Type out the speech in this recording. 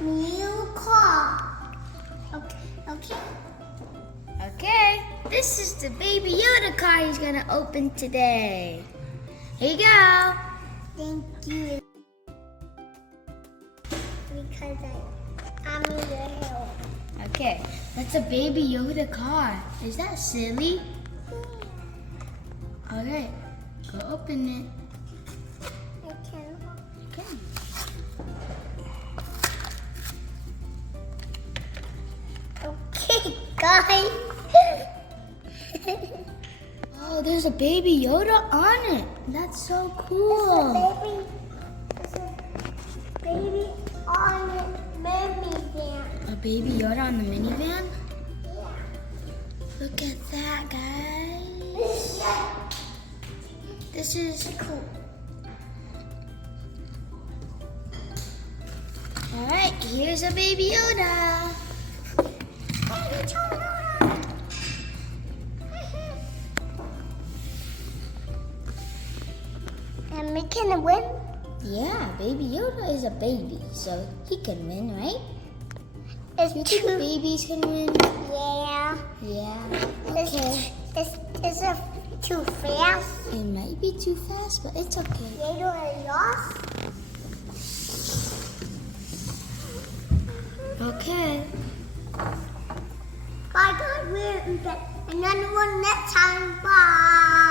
new car. Okay. Okay, this is the Baby Yoda car he's gonna open today. Here you go. Thank you. Because I'm in your help. Okay, that's a Baby Yoda car. Is that silly? Okay, go open it. Okay. Okay, guys. Oh, there's a Baby Yoda on it. That's so cool. There's a baby on the minivan. A Baby Yoda on the minivan? Yeah. Look at that, guys. This is cool. Alright, here's a Baby Yoda. And we can win? Yeah, Baby Yoda is a baby, so he can win, right? It's You think too... babies can win? Yeah. Yeah, okay. Is it too fast? It might be too fast, but it's okay. Yoda and yours? Okay. Bye, guys. We'll get another one next time. Bye.